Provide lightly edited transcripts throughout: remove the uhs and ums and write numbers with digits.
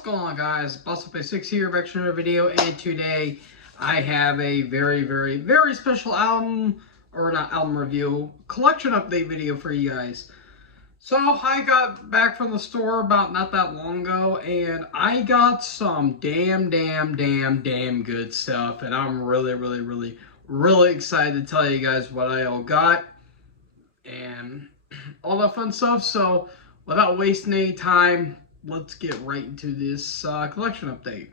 What's going on, guys? BustlePay6 here, back to another video, and today I have a very special album, or not album review, collection update video for you guys. So, I got back from the store about not that long ago, and I got some damn good stuff, and I'm really excited to tell you guys what I all got, and all that fun stuff. So, without wasting any time, let's get right into this collection update.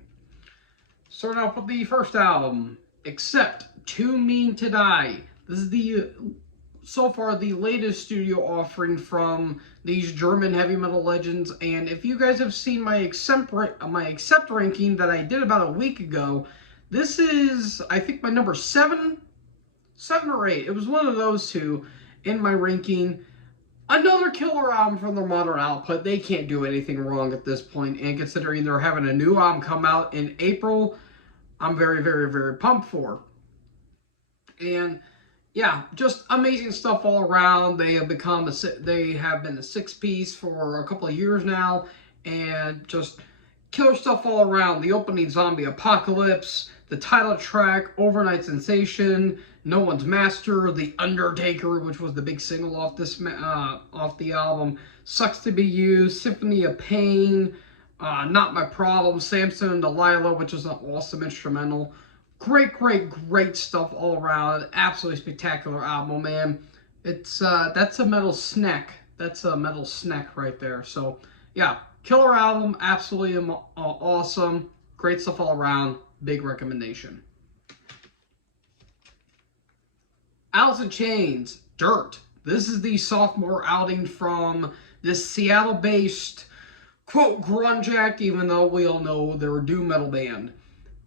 Starting off with the first album, Accept, Too Mean to Die. This is the so far the latest studio offering from these German heavy metal legends, and if you guys have seen my Accept ranking that I did about a week ago, this is, I think, my number 7 or 8. It was one of those two in my ranking. Another killer album from their modern output. They can't do anything wrong at this point, and considering they're having a new album come out in April, I'm very pumped for. And yeah, just amazing stuff all around. They have been a 6-piece for a couple of years now, and just killer stuff all around. The opening, Zombie Apocalypse, the title track, Overnight Sensation, No One's Master, The Undertaker, which was the big single off the album, Sucks to Be You, Symphony of Pain, Not My Problem, Samson and Delilah, which is an awesome instrumental. Great stuff all around. Absolutely spectacular album, man. It's that's a metal snack. That's a metal snack right there. So yeah, killer album, absolutely awesome. Great stuff all around. Big recommendation. Alice in Chains, Dirt. This is the sophomore outing from this Seattle-based, quote, grunge act, even though we all know they're a doom metal band.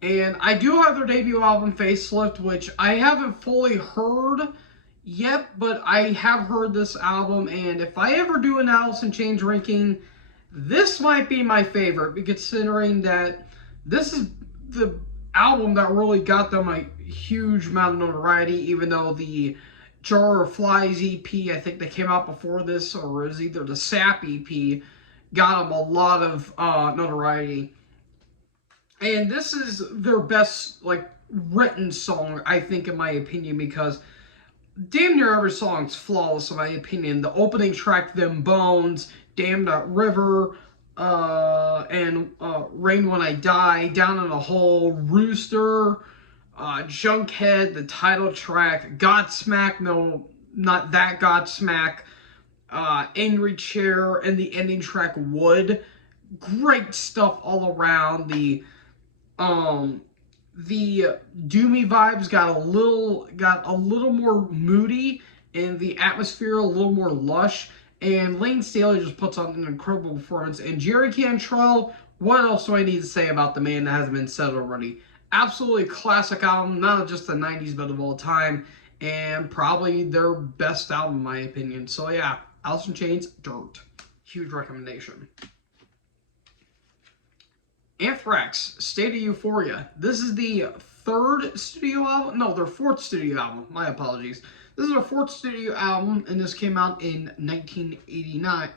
And I do have their debut album, Facelift, which I haven't fully heard yet, but I have heard this album, and if I ever do an Alice in Chains ranking, this might be my favorite, considering that this is the album that really got them a huge amount of notoriety, even though the Jar of Flies EP, I think they came out before this, or it was either the Sap EP, got them a lot of notoriety. And this is their best, like, written song, I think, in my opinion, because damn near every song's flawless, in my opinion. The opening track, Them Bones, Damn That River, and Rain When I Die, Down in a Hole, Rooster, Junkhead, the title track, Godsmack, no, not that Godsmack, Angry Chair, and the ending track, Wood. Great stuff all around. The doomy vibes got a little more moody, and the atmosphere a little more lush. And Lane Staley just puts on an incredible performance. And Jerry Cantrell, what else do I need to say about the man that hasn't been said already? Absolutely classic album, not just the 90s, but of all time. And probably their best album, in my opinion. So yeah, Alice in Chains, Dirt. Huge recommendation. Anthrax, State of Euphoria. This is the third studio album. No, their fourth studio album. My apologies. This is their fourth studio album, and this came out in 1989.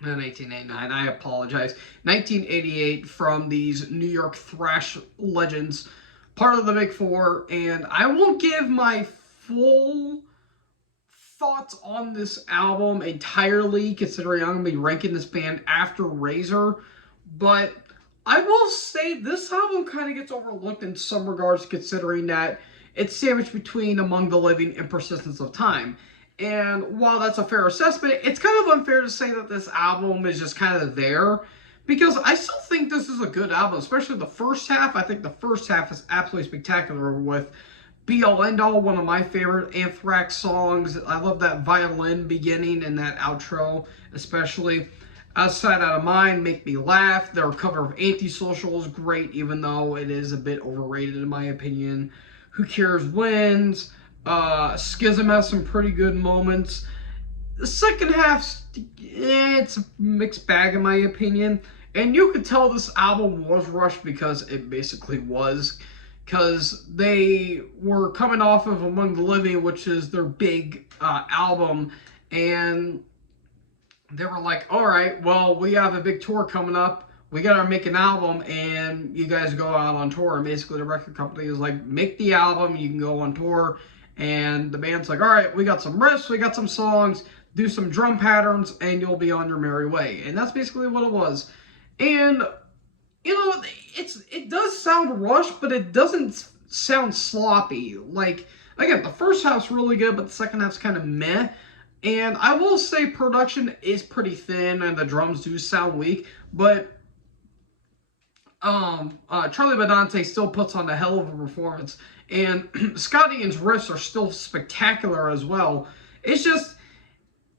Not 1989, I apologize. 1988, from these New York thrash legends, part of the Big Four. And I won't give my full thoughts on this album entirely, considering I'm going to be ranking this band after Razor. But I will say this album kind of gets overlooked in some regards, considering that it's sandwiched between Among the Living and Persistence of Time. And while that's a fair assessment, it's kind of unfair to say that this album is just kind of there, because I still think this is a good album, especially the first half. I think the first half is absolutely spectacular with Be All End All, one of my favorite Anthrax songs. I love that violin beginning and that outro, especially. Outside Out of Mind, Make Me Laugh. Their cover of Antisocial is great, even though it is a bit overrated in my opinion. Who Cares Wins. Schism has some pretty good moments. The second half, it's a mixed bag in my opinion. And you could tell this album was rushed, because it basically was. Because they were coming off of Among the Living, which is their big album. And they were like, all right, well, we have a big tour coming up. we gotta make an album, and you guys go out on tour. And basically the record company is like, make the album, you can go on tour. And the band's like, all right, we got some riffs, we got some songs, do some drum patterns, and you'll be on your merry way. And that's basically what it was. And, you know, it does sound rushed, but it doesn't sound sloppy. Like, again, the first half's really good, but the second half's kind of meh. And I will say production is pretty thin, and the drums do sound weak, but Charlie Benante still puts on a hell of a performance, and Scott Ian's riffs are still spectacular as well. It's just,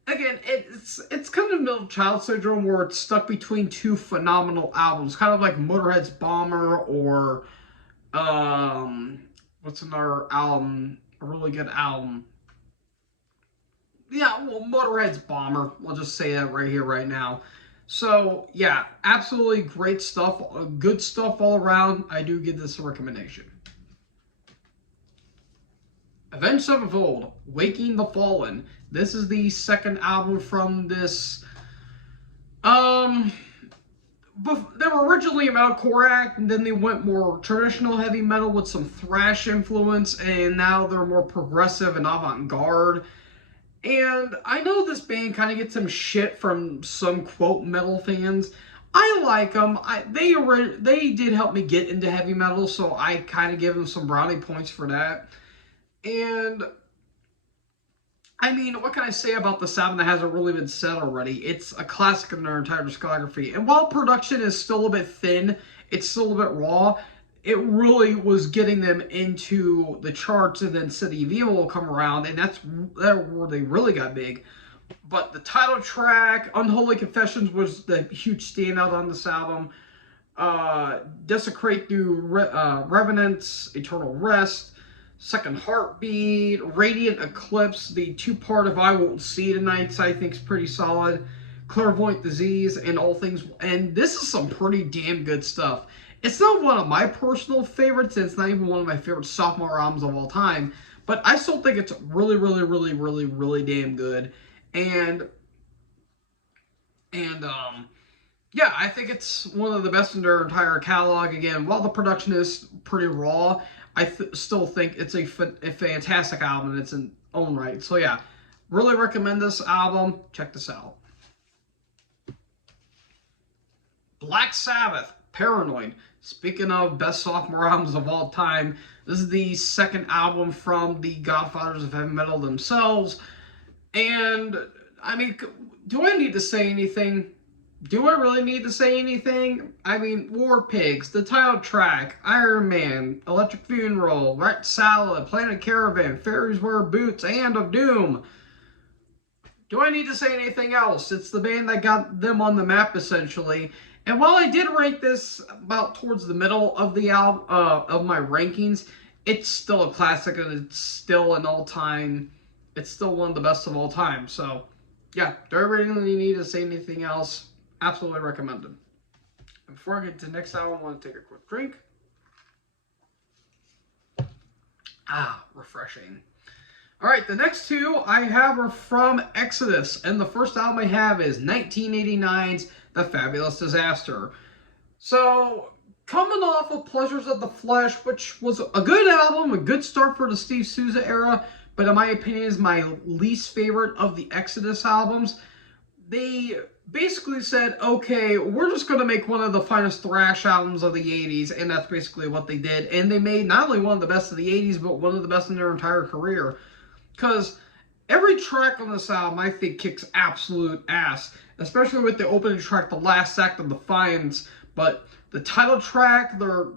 again, it's kind of middle child syndrome where it's stuck between two phenomenal albums, kind of like Motorhead's Bomber or what's another album, a really good album. Yeah, well, Motorhead's Bomber. We'll just say that right here, right now. So, yeah, absolutely great stuff. Good stuff all around. I do give this a recommendation. Avenged Sevenfold, Waking the Fallen. This is the second album from this. They were originally a metalcore act, and then they went more traditional heavy metal with some thrash influence, and now they're more progressive and avant-garde. And I know this band kind of gets some shit from some quote metal fans. I like them. They did help me get into heavy metal, so I kind of give them some brownie points for that. And I mean, what can I say about this album that hasn't really been said already? It's a classic in their entire discography. And while production is still a bit thin, it's still a bit raw. It really was getting them into the charts, and then City of Evil will come around, and that's where they really got big. But the title track, Unholy Confessions, was the huge standout on this album. Desecrate Through Revenants, Eternal Rest, Second Heartbeat, Radiant Eclipse, the two-part of I Won't See Tonight, I think is pretty solid. Clairvoyant Disease, and All Things. And this is some pretty damn good stuff. It's not one of my personal favorites, and it's not even one of my favorite sophomore albums of all time, but I still think it's really, really, really, really, really damn good. And yeah, I think it's one of the best in their entire catalog. Again, while the production is pretty raw, I still think it's a fantastic album in its own right. So yeah, really recommend this album. Check this out. Black Sabbath, Paranoid. Speaking of best sophomore albums of all time, this is the second album from the godfathers of heavy metal themselves. And, I mean, do I need to say anything? Do I really need to say anything? I mean, War Pigs, the title track, Iron Man, Electric Funeral, Rat Salad, Planet Caravan, Fairies Wear Boots, and of Doom. Do I need to say anything else? It's the band that got them on the map, essentially. And while I did rank this about towards the middle of the album, of my rankings, it's still a classic, and it's still an all-time. It's still one of the best of all time. So, yeah, do I really need to say anything else? Absolutely recommend them. And before I get to the next album, I want to take a quick drink. Refreshing. All right, the next two I have are from Exodus, and the first album I have is 1989's The Fabulous Disaster. So, coming off of Pleasures of the Flesh, which was a good album, a good start for the Steve Souza era, but in my opinion is my least favorite of the Exodus albums, they basically said, okay, we're just going to make one of the finest thrash albums of the 80s, and that's basically what they did. And they made not only one of the best of the 80s, but one of the best in their entire career. Because every track on this album, I think, kicks absolute ass. Especially with the opening track, The Last Act of Defiance. But the title track, the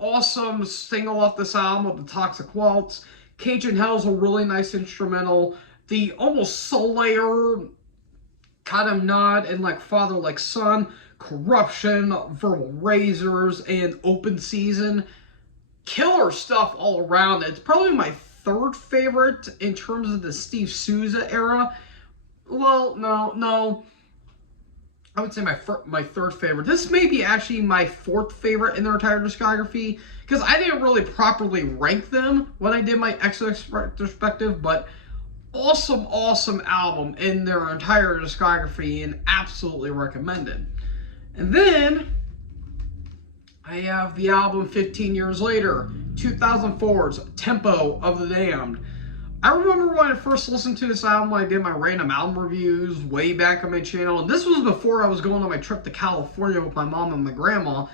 awesome single off this album of The Toxic Waltz. Cajun Hell's a really nice instrumental. The almost Slayer kind of nod and like Father Like Son. Corruption, Verbal Razors, and Open Season. Killer stuff all around. It's probably my third favorite in terms of the Steve Souza era. Well, no. I would say my third favorite. This may be actually my fourth favorite in their entire discography, because I didn't really properly rank them when I did my Exodus retrospective, but awesome, awesome album in their entire discography and absolutely recommended. And then I have the album 15 years later, 2004's Tempo of the Damned. I remember when I first listened to this album, I did my random album reviews way back on my channel, and this was before I was going on my trip to California with my mom and my grandma,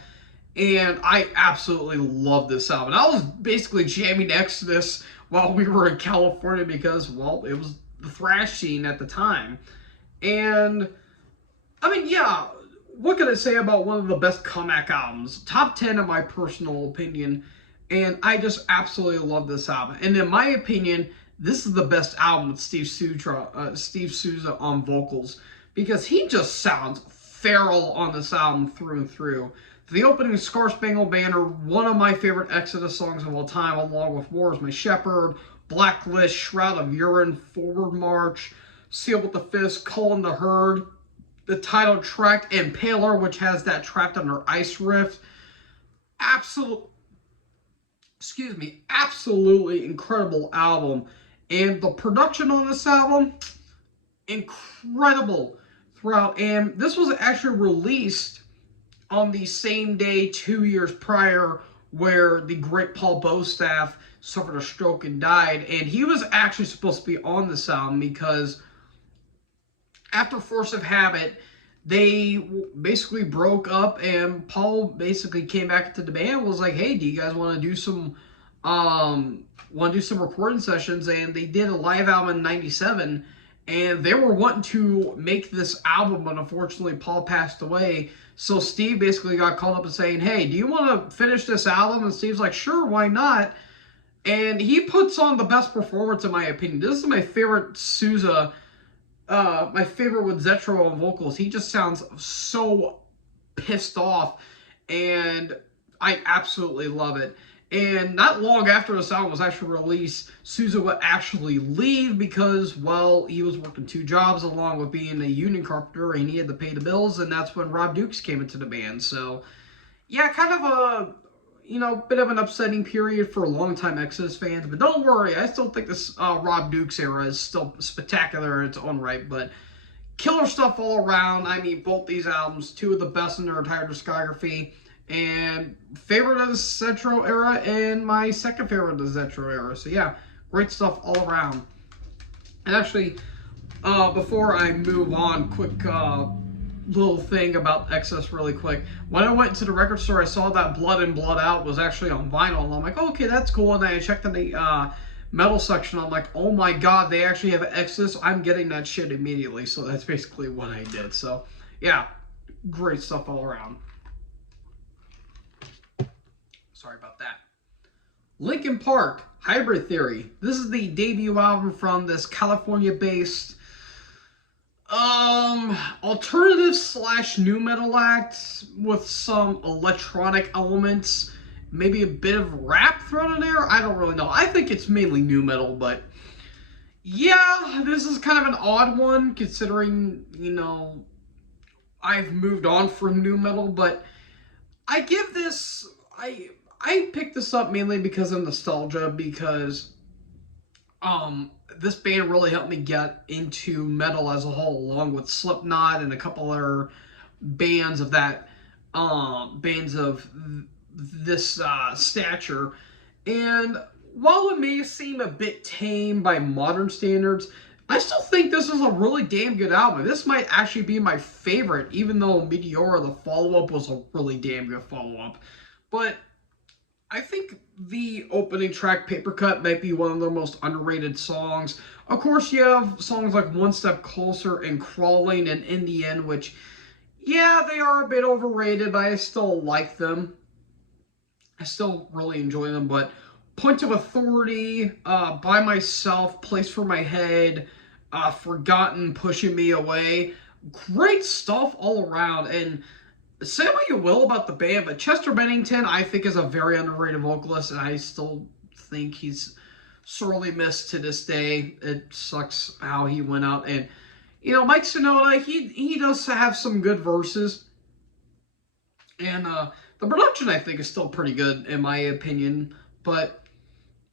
and I absolutely loved this album. I was basically jamming Exodus while we were in California because, well, it was the thrash scene at the time. And, I mean, yeah, what can I say about one of the best comeback albums? Top 10 in my personal opinion, and I just absolutely love this album. And in my opinion, this is the best album with Steve Souza on vocals, because he just sounds feral on this album through and through. The opening Star Spangled Banner, one of my favorite Exodus songs of all time, along with War Is My Shepherd, Blacklist, Shroud of Urine, Forward March, Seal with the Fist, Calling the Herd, the title track, Impaler, which has that Trapped Under Ice riff. Absolutely incredible album. And the production on this album, incredible throughout. And this was actually released on the same day 2 years prior, where the great Paul Bostaph suffered a stroke and died. And he was actually supposed to be on this album because after Force of Habit, they basically broke up, and Paul basically came back into the band and was like, hey, do you guys want to do some recording sessions? And they did a live album in 97, and they were wanting to make this album, but unfortunately Paul passed away. So Steve basically got called up and saying, hey, do you want to finish this album? And Steve's like, sure, why not? And he puts on the best performance, in my opinion. This is my favorite Souza, my favorite with Zetro on vocals. He just sounds so pissed off, and I absolutely love it. And not long after this album was actually released, Souza would actually leave because, well, he was working 2 jobs along with being a union carpenter, and he had to pay the bills, and that's when Rob Dukes came into the band. So, yeah, kind of a, bit of an upsetting period for longtime Exodus fans. But don't worry, I still think this Rob Dukes era is still spectacular in its own right. But killer stuff all around. I mean, both these albums, 2 of the best in their entire discography. And favorite of the Zetro era, and my second favorite of the Zetro era. So yeah, great stuff all around. And actually, before I move on, quick little thing about Exodus really quick. When I went to the record store, I saw that Blood In, Blood Out was actually on vinyl. And I'm like, oh, okay, that's cool. And then I checked in the metal section. I'm like, oh my god, they actually have Exodus. I'm getting that shit immediately. So that's basically what I did. So yeah, great stuff all around. Sorry about that. Linkin Park, Hybrid Theory. This is the debut album from this California-based alternative / nu metal act with some electronic elements, maybe a bit of rap thrown in there. I don't really know. I think it's mainly nu metal, but yeah, this is kind of an odd one considering, I've moved on from nu metal, but I give this, I picked this up mainly because of nostalgia, because this band really helped me get into metal as a whole, along with Slipknot and a couple other bands of that this stature. And while it may seem a bit tame by modern standards, I still think this is a really damn good album. This might actually be my favorite, even though Meteora, the follow-up, was a really damn good follow-up. But I think the opening track, Paper Cut, might be one of the most underrated songs. Of course, you have songs like One Step Closer and Crawling and In the End, which, yeah, they are a bit overrated, but I still like them. I still really enjoy them, but Point of Authority, By Myself, Place for My Head, Forgotten, Pushing Me Away, great stuff all around. And say what you will about the band, but Chester Bennington, I think, is a very underrated vocalist, and I still think he's sorely missed to this day. It sucks how he went out. And, Mike Shinoda, he does have some good verses. And the production, I think, is still pretty good, in my opinion. But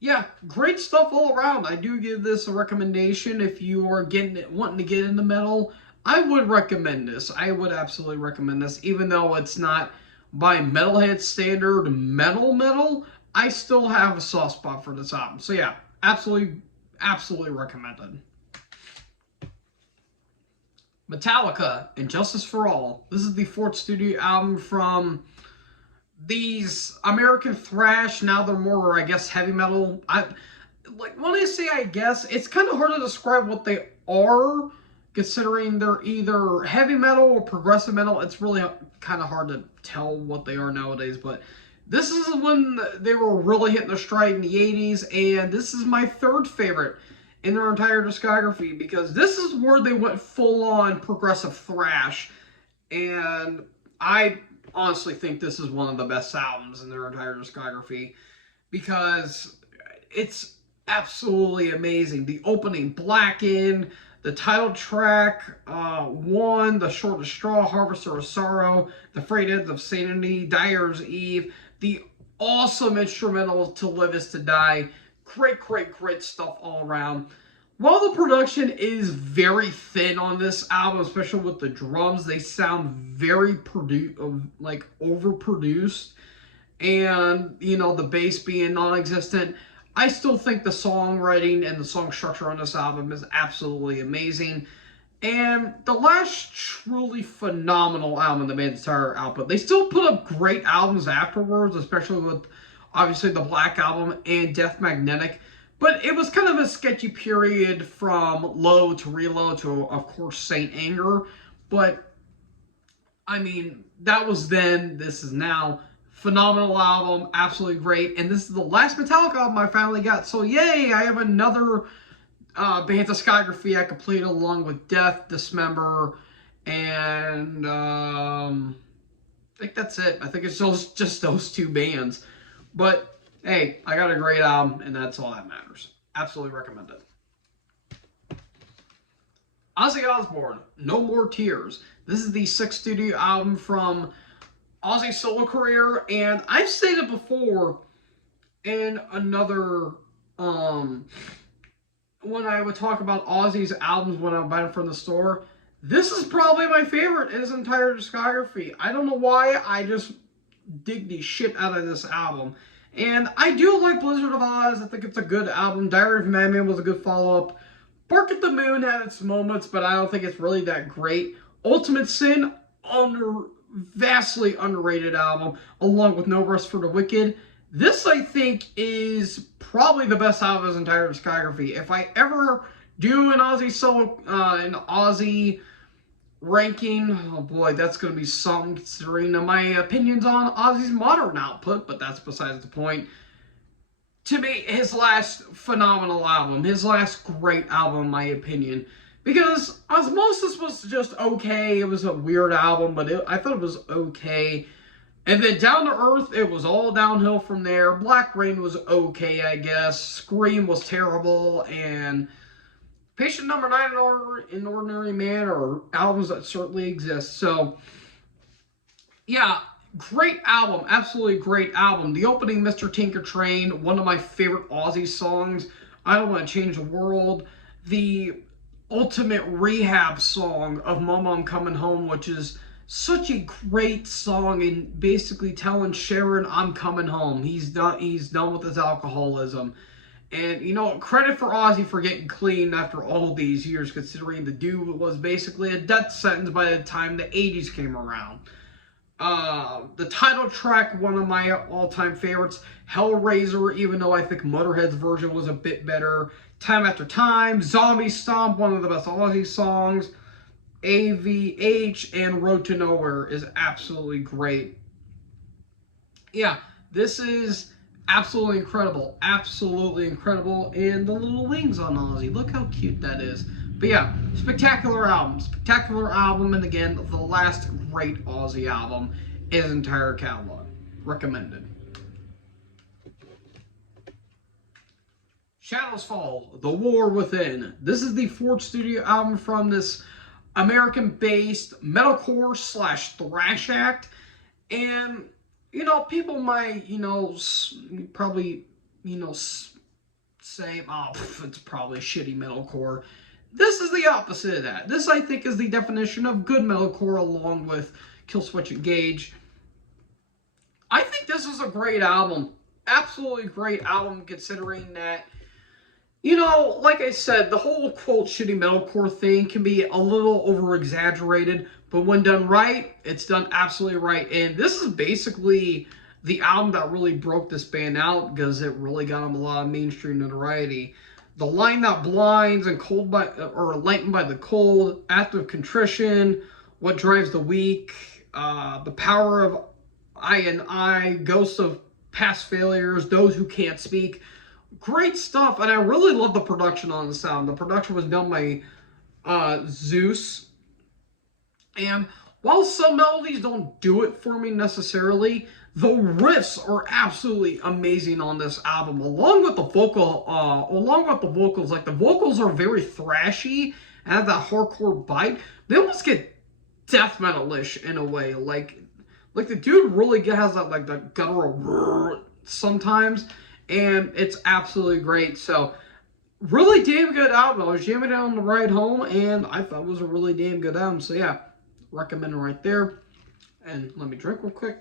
Yeah, great stuff all around. I do give this a recommendation if you are wanting to get into metal. I would recommend this. I would absolutely recommend this, even though it's not by metalhead standard metal. I still have a soft spot for this album. So yeah, absolutely recommended. Metallica and Justice for All. This is the fourth studio album from these American thrash. Now they're more, I guess, heavy metal. When I say I guess, it's kind of hard to describe what they are, considering they're either heavy metal or progressive metal. It's really kind of hard to tell what they are nowadays, but this is when they were really hitting their stride in the 80s, and this is my third favorite in their entire discography, because this is where they went full-on progressive thrash, and I honestly think this is one of the best albums in their entire discography, because it's absolutely amazing. The opening, Blackened, the title track, One, The Shortest Straw, Harvester of Sorrow, The Frayed Ends of Sanity, Dyer's Eve, the awesome instrumental To Live Is To Die. Great stuff all around. While the production is very thin on this album, especially with the drums, they sound very overproduced, and the bass being non-existent. I still think the songwriting and the song structure on this album is absolutely amazing. And the last truly phenomenal album in the band's entire output. They still put up great albums afterwards, especially with obviously the Black Album and Death Magnetic. But it was kind of a sketchy period from Low to Reload to, of course, Saint Anger. But, I mean, that was then, this is now. Phenomenal album, absolutely great. And this is the last Metallica album I finally got. So, yay, I have another band discography I completed along with Death, Dismember, and I think that's it. I think it's just those two bands. But hey, I got a great album, and that's all that matters. Absolutely recommend it. Ozzy Osbourne, No More Tears. This is the sixth studio album from Ozzy's solo career, and I've stated before in another, when I would talk about Ozzy's albums when I buy them from the store, this is probably my favorite in his entire discography. I don't know why, I just dig the shit out of this album. And I do like Blizzard of Oz. I think it's a good album. Diary of a Madman was a good follow-up. Bark at the Moon had its moments, but I don't think it's really that great. Ultimate Sin, vastly underrated album, along with No Rest for the Wicked. This, I think, is probably the best out of his entire discography. If I ever do an Ozzy ranking, oh boy, that's going to be something, considering my opinions on Ozzy's modern output, but that's besides the point. To me, his last phenomenal album, his last great album, in my opinion, because Osmosis was just okay. It was a weird album, but I thought it was okay. And then Down to Earth, it was all downhill from there. Black Rain was okay, I guess. Scream was terrible, and Patient Number 9 and Ordinary Man are albums that certainly exist. So, yeah, great album. Absolutely great album. The opening, Mr. Tinker Train, one of my favorite Ozzy songs. I Don't Want to Change the World. The ultimate rehab song of Mama, I'm Coming Home, which is such a great song, and basically telling Sharon, I'm coming home. He's done with his alcoholism. And, credit for Ozzy for getting clean after all these years, considering the dude was basically a death sentence by the time the 80s came around. The title track, one of my all-time favorites, Hellraiser, even though I think Motorhead's version was a bit better. Time After Time, Zombie Stomp, one of the best Ozzy songs. AVH and Road to Nowhere is absolutely great. Yeah, this is absolutely incredible. Absolutely incredible. And the little wings on Ozzy. Look how cute that is. But yeah, spectacular album. Spectacular album. And again, the last great Ozzy album in his entire catalog. Recommended. Shadows Fall, The War Within. This is the fourth studio album from this American-based metalcore / thrash act. And, people might, probably, say, oh, it's probably shitty metalcore. This is the opposite of that. This, I think, is the definition of good metalcore, along with Killswitch Engage. I think this is a great album. Absolutely great album, considering that, you know, like I said, the whole, quote, shitty metalcore thing can be a little over-exaggerated, but when done right, it's done absolutely right. And this is basically the album that really broke this band out, because it really got them a lot of mainstream notoriety. The Line That Blinds and Cold by, or Lightened by the Cold, Act of Contrition, What Drives the Weak, The Power of I, Ghosts of Past Failures, Those Who Can't Speak. Great stuff, and I really love the production on this album. The production was done by Zeus. And while some melodies don't do it for me necessarily, the riffs are absolutely amazing on this album, along with the vocals. Like, the vocals are very thrashy and have that hardcore bite. They almost get death metal-ish in a way. Like the dude really has that, like, the guttural sometimes, and it's absolutely great. So, really damn good album. I was jamming it on the ride home, and I thought it was a really damn good album. So yeah, recommend it right there. And let me drink real quick.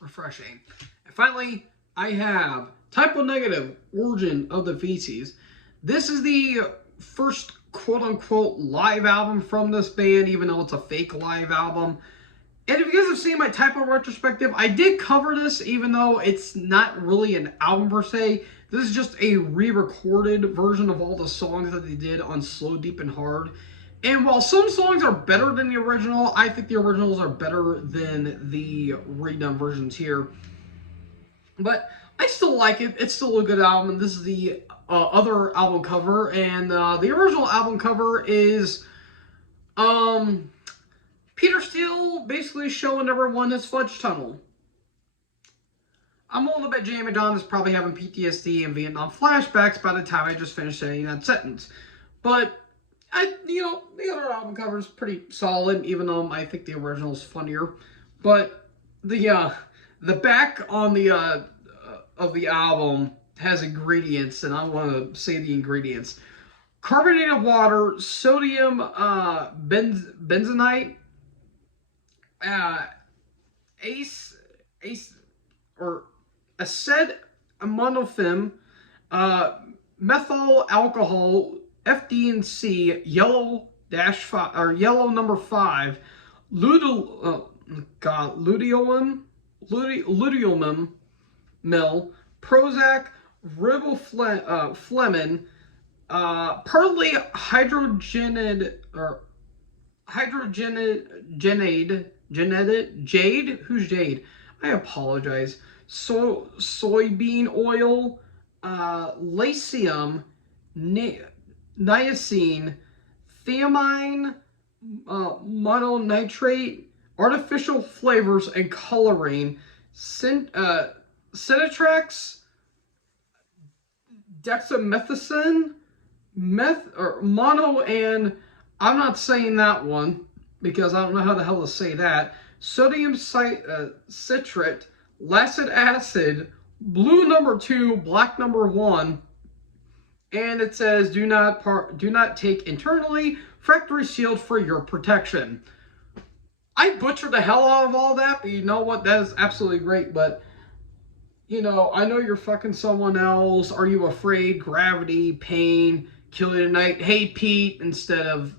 Refreshing. And finally, I have Type O Negative, Origin of the Feces. This is the first quote-unquote live album from this band, even though it's a fake live album. And if you guys have seen my Type O retrospective, I did cover this, even though it's not really an album per se. This is just a re-recorded version of all the songs that they did on Slow, Deep, and Hard. And while some songs are better than the original, I think the originals are better than the redone versions here. But I still like it. It's still a good album. And this is the other album cover. And the original album cover is Peter Steele basically showing everyone his fudge tunnel. I'm a little bit Jamie Don is probably having PTSD and Vietnam flashbacks by the time I just finished saying that sentence. But the other album cover is pretty solid, even though I think the original is funnier. But the back on the of the album has ingredients, and I want to say the ingredients: carbonated water, sodium benzenite, acetaminophen, methyl alcohol, FD&C, yellow number 5, luteolum mill, Prozac, riboflavin, partly hydrogenated jade. Who's Jade? I apologize. Soybean oil, lycium, niacin, thiamine, mononitrate, artificial flavors and coloring, Cinetrax, dexamethasone, mono, and I'm not saying that one because I don't know how the hell to say that. Sodium citrate, lactic acid, blue number 2, black number 1, and it says do not take internally, factory sealed for your protection. I butchered the hell out of all that, but you know what? That is absolutely great. But I know you're fucking someone else. Are you afraid? Gravity, pain, kill you tonight. Hey Pete instead of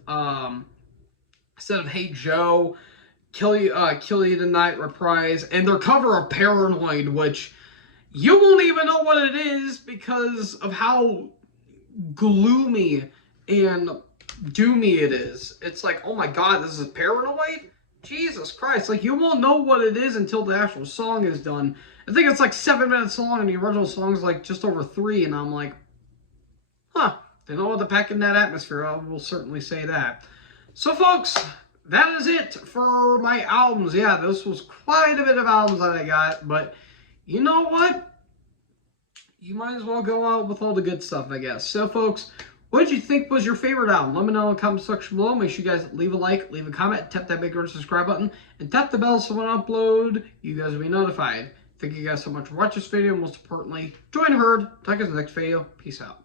Hey Joe. Kill you tonight. Reprise, and their cover of Paranoid, which you won't even know what it is because of how gloomy and doomy it is. It's like, oh my god, this is Paranoid? Jesus Christ, like, you won't know what it is until the actual song is done. I think it's like 7 minutes long, and the original song is like just over 3, and I'm like, huh, they know what to pack in that atmosphere. I will certainly say that. So, folks, that is it for my albums. Yeah, this was quite a bit of albums that I got, but you know what? You might as well go out with all the good stuff, I guess. So, folks, what did you think was your favorite album? Let me know in the comment section below. Make sure you guys leave a like, leave a comment, tap that big red subscribe button, and tap the bell so when I upload, you guys will be notified. Thank you guys so much for watching this video. Most importantly, join the herd. Talk us in the next video. Peace out.